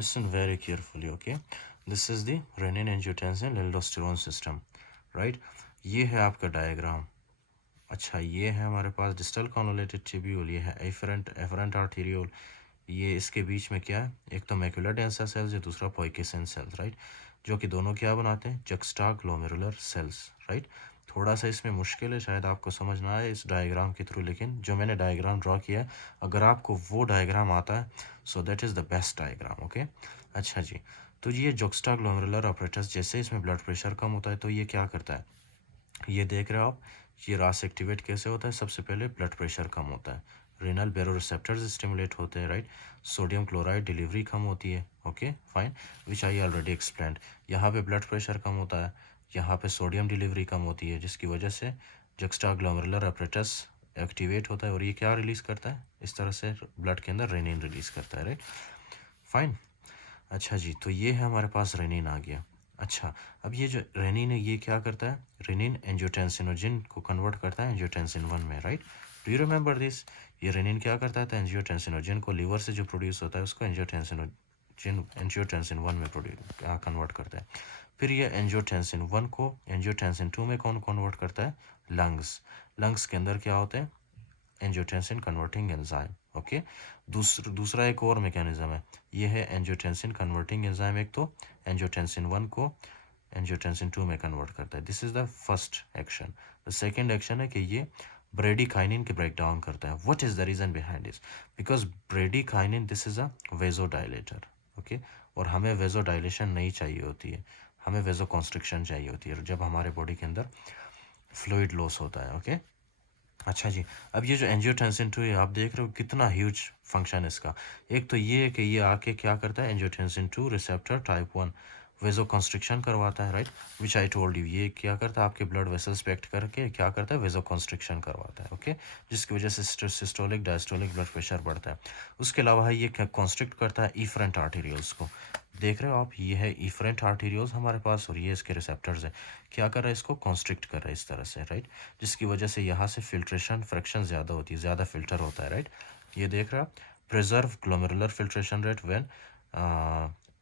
Listen very carefully, okay? This is the renin angiotensin aldosterone system, right? ये है आपका diagram. अच्छा, ये है हमारे पास डिस्टल कॉन्वोलेटेड ट्यूब्यूल, ये है एफरेंट आर्टीरियोल। ये इसके बीच में क्या है? एक तो मैक्युलर डेंसा सेल्स है, दूसरा पॉइकेसन सेल्स, राइट? जो कि दोनों क्या बनाते हैं? Juxtaglomerular cells, right? थोड़ा सा इसमें मुश्किल है, शायद आपको समझ ना आए इस डायग्राम के थ्रू, लेकिन जो मैंने डायग्राम ड्रॉ किया है, अगर आपको वो डायग्राम आता है, so that is the best diagram, okay? अच्छा जी, तो ये जुक्स्टा ग्लोमेरुलर अपरेटस, जैसे इसमें ब्लड प्रेशर कम होता है तो ये क्या करता है? ये देख रहे हो आप, ये रास एक्टिवेट कैसे होता है? सबसे पहले ब्लड प्रेशर कम होता है, रेनल बेरोरिसेप्टर्स स्टिमुलेट होते हैं, राइट? सोडियम क्लोराइड डिलीवरी कम होती है, okay fine, which I already explained. यहाँ पे ब्लड प्रेशर कम होता है, यहाँ पे सोडियम डिलीवरी कम होती है, जिसकी वजह से जक्स्टा ग्लोमेरुलर अपरेटस एक्टिवेट होता है और ये क्या रिलीज़ करता है? इस तरह से ब्लड के अंदर रेनिन रिलीज़ करता है, राइट? फाइन। अच्छा जी, तो ये है हमारे पास रेनिन आ गया। अच्छा, अब ये जो रेनिन है ये क्या करता है? रेनिन एंजियोटेंसिनोजिन को कन्वर्ट करता है एंजियोटेंसिन 1 में, right? Do you remember this? ये रेनिन क्या करता है? तो एंजियोटेंसिनोजिन को लीवर से जो प्रोड्यूस होता है उसको एंजियोटेंसिन 1 में कन्वर्ट करता है। फिर ये एंजियोटेंसिन 1 को एंजियोटेंसिन 2 में कौन कन्वर्ट करता है? लंग्स के अंदर क्या होते हैं? Angiotensin converting enzyme, okay? दूसरा एक और मैकेनिज्म है, ये है एंजियोटेंसिन कन्वर्टिंग एंजाइम। एक तो एंजियोटेंसिन 1 को एंजियोटेंसिन 2 में कन्वर्ट करता है, this is the first action. The second action है कि ये ब्रेडिकाइनिन के ब्रेक डाउन करता है। What is the reason behind this? Because bradykinin this is a vasodilator, okay? और हमें वेजोडाइलेशन नहीं चाहिए होती है, हमें वेजो कॉन्स्ट्रिक्शन चाहिए होती है जब हमारे बॉडी के अंदर फ्लूइड लॉस होता है, ओके? अच्छा जी, अब ये जो एंजियोटेंसिन 2 है, आप देख रहे हो कितना ह्यूज फंक्शन है इसका। एक तो ये है कि ये आके क्या करता है? एंजियोटेंसिन 2 रिसेप्टर टाइप 1 वेजो कंस्ट्रिक्शन करवाता है, right? Which I told you, ये क्या करता है? आपके ब्लड वेसल्स पे एक्ट करके क्या करता है? वेजो कंस्ट्रिक्शन करवाता है, ओके? जिसकी वजह से सिस्टोलिक डायस्टोलिक ब्लड प्रेशर बढ़ता है। उसके अलावा ये क्या कॉन्स्ट्रिक्ट करता है? इफरेंट आर्टीरियल्स को। देख रहे हो आप, ये है इफरेंट आर्टीरियल्स हमारे पास और ये इसके रिसेप्टर्स है। क्या कर रहा है? इसको कॉन्स्ट्रिक्ट कर रहा है इस तरह से, राइट? जिसकी वजह से यहाँ से फिल्ट्रेशन फ्रैक्शन ज़्यादा होती है, ज़्यादा फिल्टर होता है, राइट? ये देख रहे हो आप, preserve glomerular filtration rate when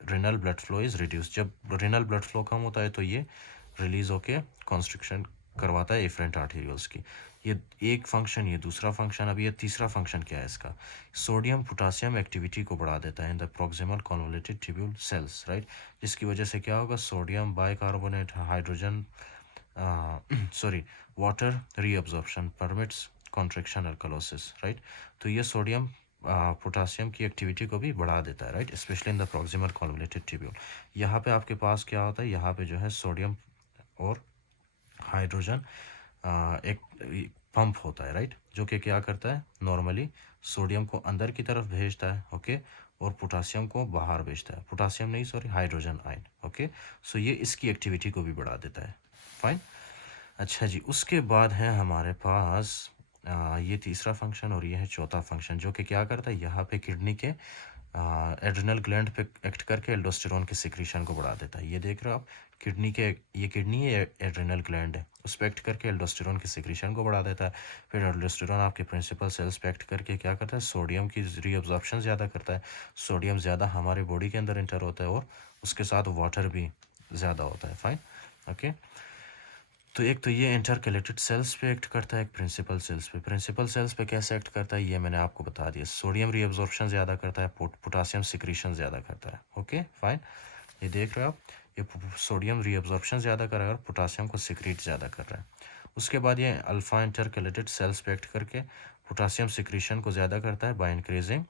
renal blood flow is reduce. जब रेनल ब्लड फ्लो कम होता है तो ये रिलीज होके कॉन्स्ट्रिक्शन करवाता है एफरेंट आर्टेरियल्स की। ये एक फंक्शन, ये दूसरा फंक्शन। अब ये तीसरा फंक्शन क्या है इसका? सोडियम पोटासियम एक्टिविटी को बढ़ा देता है in the proximal convoluted tubule cells, right? जिसकी वजह से क्या होगा? Sodium bicarbonate hydrogen sorry water reabsorption permits contraction alkalosis, right? तो ये सोडियम पोटासियम की एक्टिविटी को भी बढ़ा देता है, right? Specially in the proximal convoluted tubule. यहाँ पे आपके पास क्या होता है? यहाँ पे जो है सोडियम और हाइड्रोजन एक पंप होता है, राइट? जो कि क्या करता है? नॉर्मली सोडियम को अंदर की तरफ भेजता है, ओके? और पोटासियम को बाहर भेजता है, पोटासियम नहीं सॉरी हाइड्रोजन आयन, ओके? सो ये इसकी एक्टिविटी को भी बढ़ा देता है, फाइन। अच्छा जी, उसके बाद है हमारे पास ये तीसरा फंक्शन और ये है चौथा फंक्शन, जो कि क्या करता है? यहाँ पे किडनी के एड्रिनल ग्लैंड पे एक्ट करके एल्डोस्टेरोन के सिक्रीशन को बढ़ा देता है। ये देख रहे हो आप, किडनी के, ये किडनी है, एड्रिनल ग्लैंड है, उस पर एक्ट करके एल्डोस्टेरोन के सिक्रीशन को बढ़ा देता है। फिर एल्डोस्टेरोन आपके प्रिंसिपल सेल्स पे एक्ट करके क्या करता है? सोडियम की रीअब्जॉर्प्शन ज़्यादा करता है। सोडियम ज़्यादा हमारे बॉडी के अंदर इंटर होता है और उसके साथ वाटर भी ज़्यादा होता है, फाइन, ओके? तो एक तो ये इंटरकलेटेड सेल्स पे एक्ट करता है, एक प्रिंसिपल सेल्स पे। प्रिंसिपल सेल्स पे कैसे एक्ट करता है ये मैंने आपको बता दिया। सोडियम रीअब्जॉर्प्शन ज़्यादा करता है, पोटासियम सिक्रीशन ज़्यादा करता है, ओके फाइन। ये देख रहे हो आप, ये सोडियम रीअब्जॉर्प्शन ज़्यादा कर रहा है और पोटासियम को सिक्रीट ज़्यादा कर रहा है। उसके बाद ये अल्फा इंटरकलेटेड सेल्स पे एक्ट करके पोटासियम सिक्रीशन को ज़्यादा करता है by increasing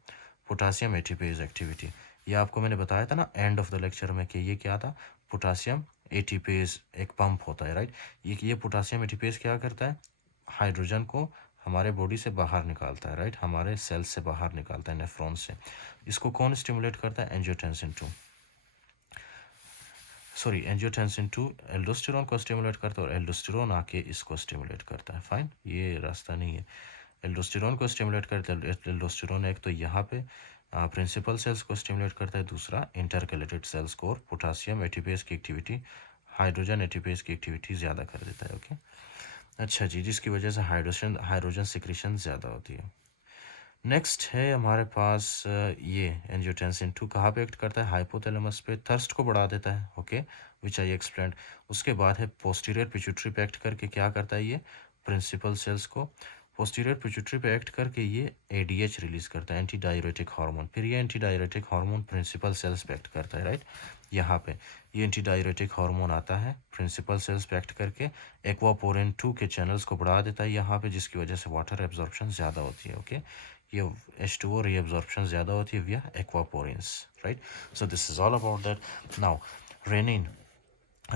potassium ATPase activity. ये आपको मैंने बताया था ना एंड ऑफ द लेक्चर में कि ये क्या था? पोटासियम एटीपेज एक पंप होता है, राइट? ये पोटासियम एटीपेज क्या करता है? हाइड्रोजन को हमारे बॉडी से बाहर निकालता है, राइट? हमारे सेल से बाहर निकालता है, नेफ्रॉन से। इसको कौन स्टिमुलेट करता है? एंजियोटेंसिन 2, सॉरी एंजियोटेंसिन 2 एल्डोस्टेरोन को स्टिमुलेट करता है और एल्डोस्टेरोन आके इसको स्टिमुलेट करता है, फाइन। ये रास्ता नहीं है, एल्डोस्टेरोन को स्टिमुलेट करता है। एल्डोस्टेरोन एक तो यहाँ पे प्रिंसिपल सेल्स को स्टिमुलेट करता है, दूसरा इंटरकलेटेड सेल्स को, और पोटासियम एटीपेज की एक्टिविटी, हाइड्रोजन एटीपेज की एक्टिविटी ज़्यादा कर देता है, ओके? अच्छा जी, जिसकी वजह से हाइड्रोजन सिक्रीशन ज़्यादा होती है। नेक्स्ट है हमारे पास ये एंजियोटेंसिन 2 कहाँ पे एक्ट करता है? हाइपोथैलेमस पे थर्स्ट को बढ़ा देता है, ओके, विच आई एक्सप्लेंड। उसके बाद है पोस्टीरियर पिट्यूटरी पे एक्ट करके क्या करता है ये? प्रिंसिपल सेल्स को पोस्टीरियर पिट्यूटरी पे एक्ट करके ये एडीएच रिलीज करता है, एंटी डायरेटिक हार्मोन। फिर ये anti diuretic hormone principal cells पे एक्ट करता है, राइट। यहाँ पे ये एंटी डायरेटिक हार्मोन आता है प्रिंसिपल सेल्स पे एक्ट करके एक्वापोरिन 2 के चैनल्स को बढ़ा देता है यहाँ पे, जिसकी वजह से वाटर एब्जॉर्प्शन ज़्यादा होती है, ओके। ये H2O रीअब्जॉर्प्शन ज़्यादा होती है via aquaporins, right? So this is all about that. Now, renin.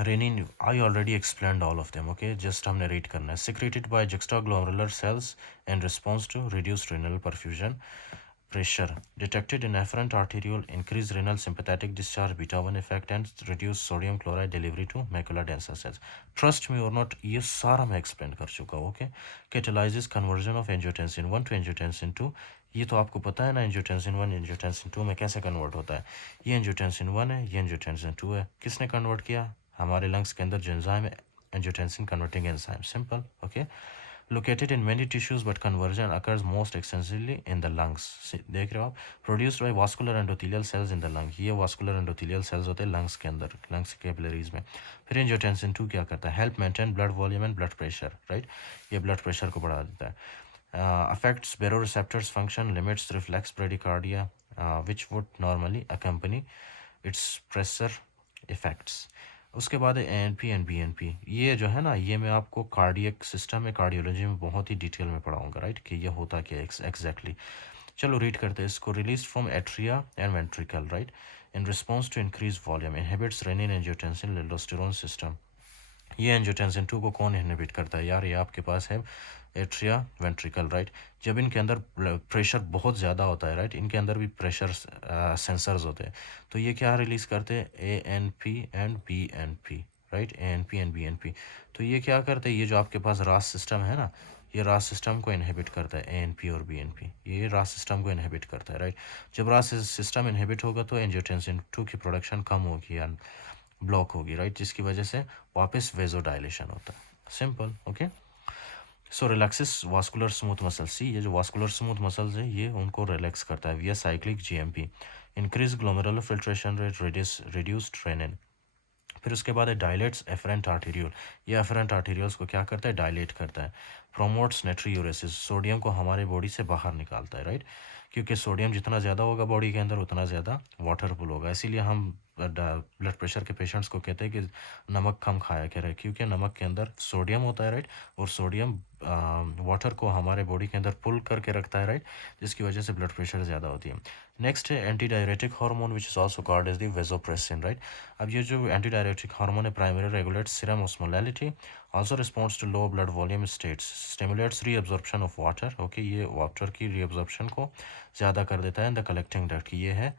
Renin, I already explained all of them, okay? Just हमने read करना है. Secreted by juxtaglomerular cells in response to reduced renal perfusion pressure. Detected in afferent arteriole, increased renal sympathetic discharge, beta 1 effect and reduced sodium chloride delivery to macula densa cells. Trust me or not, ये सारा मैं explain कर चुका हूँ, okay? Catalyzes conversion of angiotensin 1 to angiotensin 2. ये तो आपको पता है ना, एंजियोटेंसिन 1 एंजियोटेंसिन 2 में कैसे कन्वर्ट होता है। ये एंजियोटेंसिन 1 है, ये एंजियोटेंसिन 2 है। किसने कन्वर्ट किया? हमारे लंग्स के अंदर जो एंजाइम है, angiotensin converting enzyme, simple, okay. Located in many tissues but conversion occurs most extensively in the lungs. देख रहे हो आप? Produced by vascular endothelial cells in the lung. ये vascular endothelial cells होते हैं lungs के अंदर, lungs capillaries में। फिर एंजियोटेंसिन 2 क्या करता है? Help maintain blood volume and blood pressure, right? ये blood pressure को बढ़ा देता है। Affects baroreceptors function, limits reflex bradycardia, which would normally accompany its pressure effects. उसके बाद है एएनपी एंड बीएनपी। ये जो है ना, ये मैं आपको कार्डियक सिस्टम में, कार्डियोलॉजी में बहुत ही डिटेल में पढ़ाऊंगा, राइट, कि ये होता क्या है एग्जैक्टली। चलो रीड करते हैं इसको। Release from atria and ventricle, right, in response to increase volume, inhibits renin angiotensin aldosterone system. ये एंजियोटेंसिन 2 को कौन इनहिबिट करता है यार? ये आपके पास है एट्रिया वेंट्रिकल, राइट। जब इनके अंदर प्रेशर बहुत ज़्यादा होता है, राइट, इनके अंदर भी प्रेशर सेंसर्स होते हैं, तो ये क्या रिलीज़ करते हैं? A N P and B N P, right, A N P and B N P. तो ये क्या करते हैं? ये जो आपके पास रास सिस्टम है ना, ये रास सिस्टम को इनहिबिट करता है, ए एन पी और बी एन पी, ये रास सिस्टम को इनहिबिट करता है, राइट। जब रास सिस्टम इनहिबिट होगा तो एंजियोटेंसिन 2 की प्रोडक्शन कम होगी या ब्लॉक होगी, राइट, जिसकी वजह से वापस वेजोडाइलेशन होता है, सिंपल, ओके। सो रिलैक्सिस वास्कुलर स्मूथ मसल। सी, ये जो वास्कुलर स्मूथ मसल्स है ये उनको रिलैक्स करता है via cyclic GMP. Increase glomerular filtration rate, reduced renin. फिर उसके बाद है डायलेट्स एफरेंट आर्टेरियोल। ये एफरेंट आर्टेरियोल्स को क्या करता है? डायलेट करता है। प्रोमोट्स नेट्रीयूरेसिस, सोडियम को हमारे बॉडी से बाहर निकालता है, राइट, क्योंकि सोडियम जितना ज़्यादा होगा बॉडी के अंदर उतना ज़्यादा वाटर पुल होगा। इसीलिए हम ब्लड प्रेशर के पेशेंट्स को कहते हैं कि नमक कम खाया करें, क्योंकि नमक के अंदर सोडियम होता है, राइट, और सोडियम वाटर को हमारे बॉडी के अंदर पुल करके रखता है, राइट, जिसकी वजह से ब्लड प्रेशर ज़्यादा होती है। नेक्स्ट है anti diuretic hormone which is also called as the vasopressin, right. अब ये जो एंटी डायरेटिक हार्मोन है primary regulates serum osmolality, also responds to low blood volume states, stimulates reabsorption of water, okay, ये water की reabsorption को ज़्यादा कर देता है इन द कलेक्टिंग डक्ट। ये है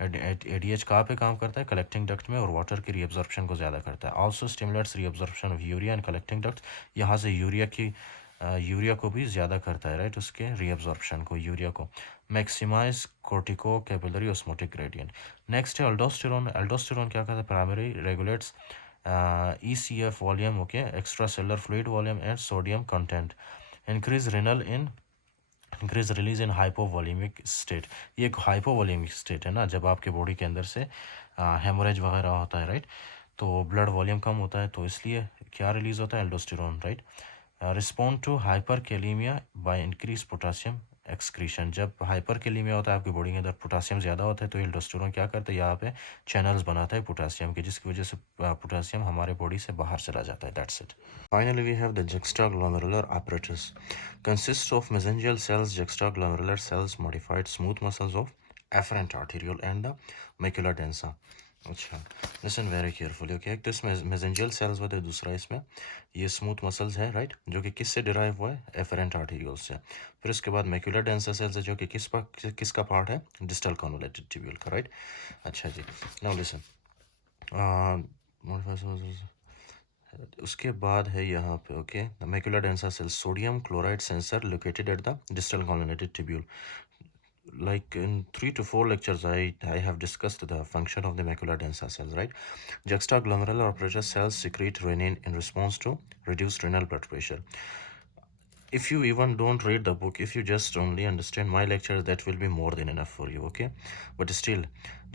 एडीएच कहाँ पे काम करता है? कलेक्टिंग डक्ट में, और वाटर की रीअब्जॉर्प्शन को ज़्यादा करता है। Also stimulates reabsorption of urea in collecting duct, यहाँ से यूरिया को भी ज़्यादा करता है, राइट, उसके रीअब्जॉर्प्शन को, यूरिया को। Maximize cortico capillary osmotic gradient. Next है अल्डोस्टेरोन। अल्डोस्टेरोन क्या करता है? Primary regulates ECF volume, okay, extracellular fluid volume and sodium content, increase renal in increase release in hypovolemic state. ये एक हाइपोवॉलीमिक स्टेट है ना, जब आपके बॉडी के अंदर से हेमोरेज वगैरह होता है, राइट, तो ब्लड वॉल्यूम कम होता है, तो इसलिए क्या रिलीज होता है? Aldosterone, right. Respond to hyperkalemia by increase potassium excretion. जब हाइपरकेलीमिया होता है आपकी बॉडी के अंदर, पोटासियम ज़्यादा होता है, तो एल्डोस्टेरोन क्या करता है? यहाँ पे चैनल्स बनाता है पोटासियम के, जिसकी वजह से पोटासियम हमारे बॉडी से बाहर चला जाता है। That's it. Finally we have the juxtaglomerular apparatus. Consists of mesangial cells, juxtaglomerular cells, modified smooth muscles of afferent arteriole and the macula densa. अच्छा, लिसन वेरी केयरफुली, ओके। एक तो इसमें मेसेंजियल सेल्स होते हैं, दूसरा इसमें ये स्मूथ मसल्स है, राइट, जो कि किससे डिराइव हुआ है? एफरेंट आर्टेरियोल से। फिर उसके बाद मैक्यूलर डेंसा सेल्स है, जो कि किसका पार्ट है? डिस्टल कॉन्वोलेटेड ट्यूब्यूल का, राइट। अच्छा जी, नाउ लिसन। उसके बाद है यहाँ पे, okay, macular densa cell, sodium chloride sensor located at the distal convoluted tubule. Like in 3 to 4 lectures, I have discussed the function of the macula densa cells, right? Juxtaglomerular apparatus cells secrete renin in response to reduced renal blood pressure. if you even don't read the book, if you just only understand my lectures, that will be more than enough for you, okay? But still,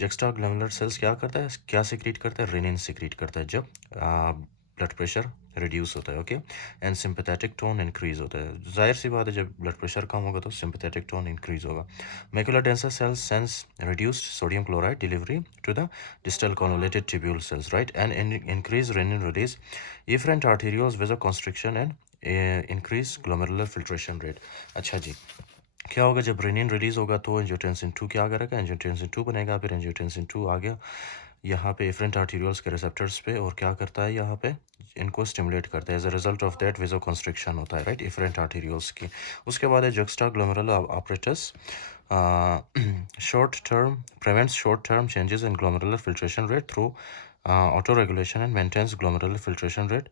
juxtaglomerular cells क्या करता है, क्या secrete करता है, renin secrete करता है जब blood pressure reduce होता है, okay, and sympathetic tone increase होता है। जाहिर सी बात है, जब ब्लड प्रेशर कम होगा तो सिंपैथेटिक टोन इंक्रीज होगा। Macular densa cells sense reduced sodium chloride delivery to the distal convoluted tubule cells, right, and increase renin release, efferent arterioles vasoconstriction, and increase glomerular filtration rate। अच्छा जी, क्या होगा जब rennin release होगा तो angiotensin 2 क्या करेगा, angiotensin 2 बनेगा, फिर एंजियोटेंसिन 2 आ गया यहाँ पे एफरेंट आर्टीरियोल्स के रिसेप्टर्स पे, और क्या करता है यहाँ पे, इनको स्टिमुलेट करता है। As a result of that vasoconstriction होता है, राइट, एफरेंट आर्टीरियोल्स की। उसके बाद है जुक्स्टाग्लोमेरुलर apparatus, short term prevents short term changes in glomerular filtration rate through autoregulation, and maintains glomerular filtration rate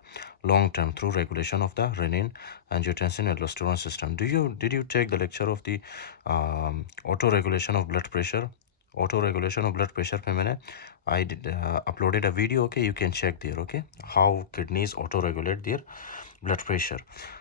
long term through regulation of the renin, angiotensin, and aldosterone system। Did you take the lecture of the autoregulation of blood pressure? Auto regulation of blood pressure पे मैंने I did uploaded a video, okay, you can check there, okay, how kidneys auto regulate their blood pressure।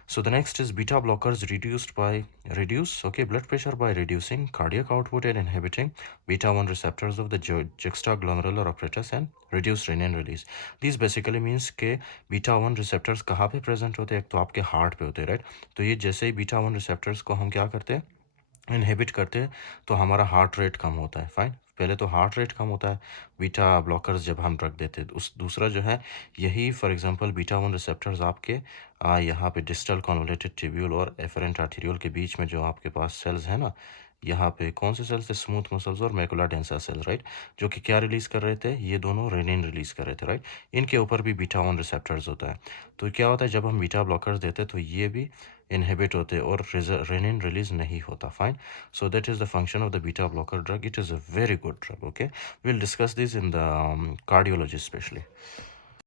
So the next is beta blockers reduce okay blood pressure by reducing cardiac output and inhibiting beta 1 receptors of the juxtaglomerular apparatus and reduce renin release। These basically means के beta 1 receptors कहाँ पे present होते हैं, एक तो आपके heart पे होते हैं, राइट। तो ये जैसे ही beta 1 receptors को हम क्या करते हैं, इनहिबिट करते हैं, तो हमारा हार्ट रेट कम होता है। फाइन, पहले तो हार्ट रेट कम होता है बीटा ब्लॉकर्स जब हम ड्रग देते हैं। उस दूसरा जो है, यही फॉर एग्जांपल बीटा 1 रिसेप्टर्स आपके यहाँ पे डिस्टल कॉन्वोलेटेड ट्यूब्यूल और एफरेंट आर्टीरियोल के बीच में जो आपके पास सेल्स है ना, यहाँ पे कौन से सेल्स थे, स्मूथ मसल्स और मैकुला डेंसा सेल्स, राइट, जो कि क्या रिलीज कर रहे थे, ये दोनों रेनिन रिलीज कर रहे थे, राइट। इनके ऊपर भी बीटा 1 रिसेप्टर्स होता है। तो क्या होता है जब हम बीटा ब्लॉकर्स देते हैं तो ये भी इनहिबिट होते हैं और रेनिन रिलीज नहीं होता। Fine, so that is the function of the beta blocker drug। It is a very good drug, okay, we'll discuss this in the cardiology especially।